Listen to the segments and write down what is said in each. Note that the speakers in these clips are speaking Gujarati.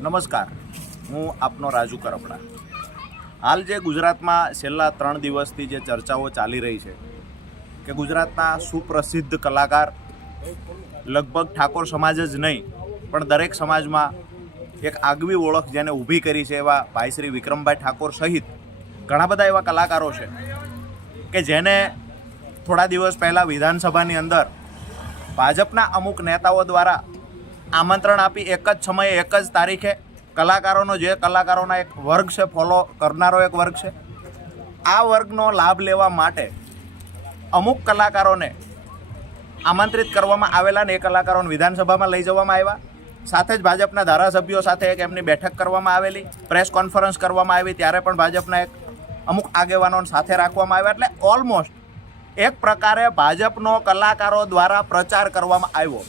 નમસ્કાર, હું આપનો રાજુ કરપડા। હાલ જે ગુજરાતમાં છેલ્લા 3 દિવસથી જે ચર્ચાઓ ચાલી રહી છે કે ગુજરાતના સુપ્રસિદ્ધ કલાકાર લગભગ ઠાકોર સમાજ જ નહીં પણ દરેક સમાજમાં એક આગવી ઓળખ જેને ઊભી કરી છે એવા ભાઈ શ્રી વિક્રમભાઈ ઠાકોર સહિત ઘણા બધા એવા કલાકારો છે કે જેને થોડા દિવસ પહેલાં વિધાનસભાની અંદર ભાજપના અમુક નેતાઓ દ્વારા આમંત્રણ આપી એક જ સમયે એક જ તારીખે કલાકારોનો જે કલાકારોના એક વર્ગ છે, ફોલો કરનારો એક વર્ગ છે, આ વર્ગનો લાભ લેવા માટે અમુક કલાકારોને આમંત્રિત કરવામાં આવેલા ને એ કલાકારોને વિધાનસભામાં લઈ જવામાં આવ્યા। સાથે જ ભાજપના ધારાસભ્યો સાથે એક એમની બેઠક કરવામાં આવેલી, પ્રેસ કોન્ફરન્સ કરવામાં આવી, ત્યારે પણ ભાજપના એક અમુક આગેવાનોને સાથે રાખવામાં આવ્યા। એટલે ઓલમોસ્ટ એક પ્રકારે ભાજપનો કલાકારો દ્વારા પ્રચાર કરવામાં આવ્યો।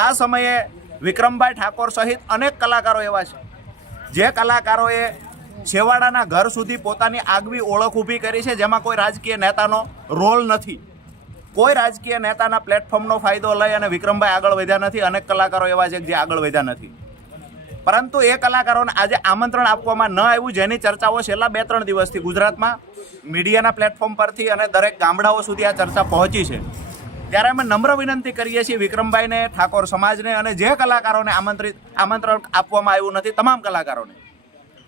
આ સમયે વિક્રમભાઈ ઠાકોર સહિત અનેક કલાકારો એવા છે જે કલાકારોએ છેવાડાના ઘર સુધી પોતાની આગવી ઓળખ ઊભી કરી છે, જેમાં કોઈ રાજકીય નેતાનો રોલ નથી, કોઈ રાજકીય નેતાના પ્લેટફોર્મનો ફાયદો લઈ અને વિક્રમભાઈ આગળ વધ્યા નથી। અનેક કલાકારો એવા છે જે આગળ વધ્યા નથી, પરંતુ એ કલાકારોને આજે આમંત્રણ આપવામાં ન આવ્યું, જેની ચર્ચાઓ છેલ્લા 2-3 દિવસથી ગુજરાતમાં મીડિયાના પ્લેટફોર્મ પરથી અને દરેક ગામડાઓ સુધી આ ચર્ચા પહોંચી છે। ત્યારે અમે નમ્ર વિનંતી કરીએ છીએ વિક્રમભાઈને, ઠાકોર સમાજને અને જે કલાકારોને આમંત્રણ આપવામાં આવ્યું નથી, તમામ કલાકારોને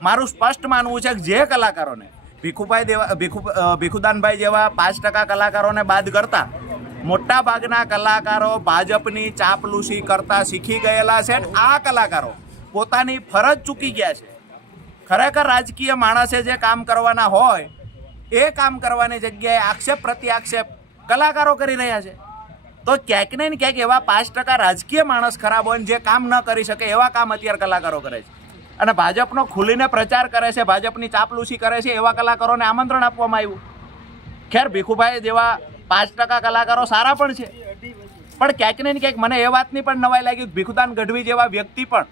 મારું સ્પષ્ટ માનવું છે કે જે કલાકારોને ભીખુદાનભાઈ જેવા 5% કલાકારોને બાદ કરતા મોટા ભાગના કલાકારો ભાજપની ચાપલૂસી કરતા શીખી ગયેલા છે। આ કલાકારો પોતાની ફરજ ચૂકી ગયા છે। ખરેખર રાજકીય માણસે જે કામ કરવાના હોય એ કામ કરવાની જગ્યાએ આક્ષેપ પ્રત્યાક્ષેપ કલાકારો કરી રહ્યા છે। તો ક્યાંક ને ક્યાંક એવા 5% રાજકીય માણસ ખરાબ હોય જે કામ ન કરી શકે એવા કામ અત્યારે કલાકારો કરે છે અને ભાજપનો ખુલીને પ્રચાર કરે છે, ભાજપની ચાપલૂસી કરે છે, એવા કલાકારોને આમંત્રણ આપવામાં આવ્યું। ખેર ભીખુભાઈ જેવા 5% કલાકારો સારા પણ છે, પણ ક્યાંક ને ક્યાંક મને એ વાતની પણ નવાઈ લાગી કે ભીખુદાન ગઢવી જેવા વ્યક્તિ પણ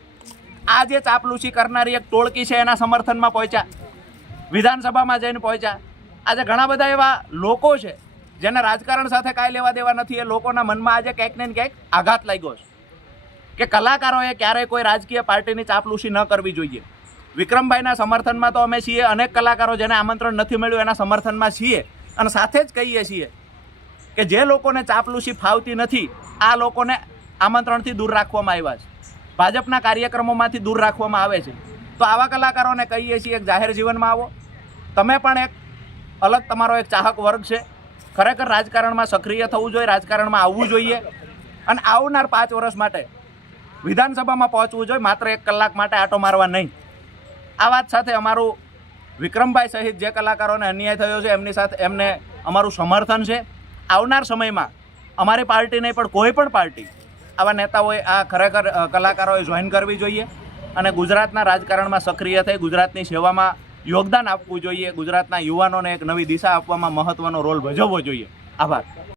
આ જે ચાપલૂસી કરનારી એક ટોળકી છે એના સમર્થનમાં પહોંચ્યા, વિધાનસભામાં જઈને પહોંચ્યા। આજે ઘણા બધા એવા લોકો છે જેને રાજકારણ સાથે કાંઈ લેવા દેવા નથી, એ લોકોના મનમાં આજે ક્યાંક ને ક્યાંક આઘાત લાગ્યો છે કે કલાકારોએ ક્યારેય કોઈ રાજકીય પાર્ટીની ચાપલૂસી ન કરવી જોઈએ। વિક્રમભાઈના સમર્થનમાં તો અમે છીએ, અનેક કલાકારો જેને આમંત્રણ નથી મળ્યું એના સમર્થનમાં છીએ અને સાથે જ કહીએ છીએ કે જે લોકોને ચાપલૂસી ફાવતી નથી આ લોકોને આમંત્રણથી દૂર રાખવામાં આવ્યા છે, ભાજપના કાર્યક્રમોમાંથી દૂર રાખવામાં આવે છે। તો આવા કલાકારોને કહીએ છીએ કે જાહેર જીવનમાં આવો, તમે પણ એક અલગ તમારો એક ચાહક વર્ગ છે, ખરેખર રાજકારણમાં સક્રિય થવું જોઈએ, રાજકારણમાં આવવું જોઈએ અને આવનાર 5 વર્ષ માટે વિધાનસભામાં પહોંચવું જોઈએ, માત્ર 1 કલાક માટે આટો મારવા નહીં। આ વાત સાથે અમારું વિક્રમભાઈ સહિત જે કલાકારોને અન્યાય થયો છે એમની સાથે એમને અમારું સમર્થન છે। આવનાર સમયમાં અમારી પાર્ટી નહીં પણ કોઈ પણ પાર્ટી આવા નેતાઓએ આ ખરેખર કલાકારોએ જોઈન કરવી જોઈએ અને ગુજરાતના રાજકારણમાં સક્રિય થઈ ગુજરાતની સેવામાં યોગદાન આપવું જોઈએ, ગુજરાતના યુવાનોને એક નવી દિશા આપવામાં મહત્વનો રોલ ભજવવો જોઈએ। આભાર।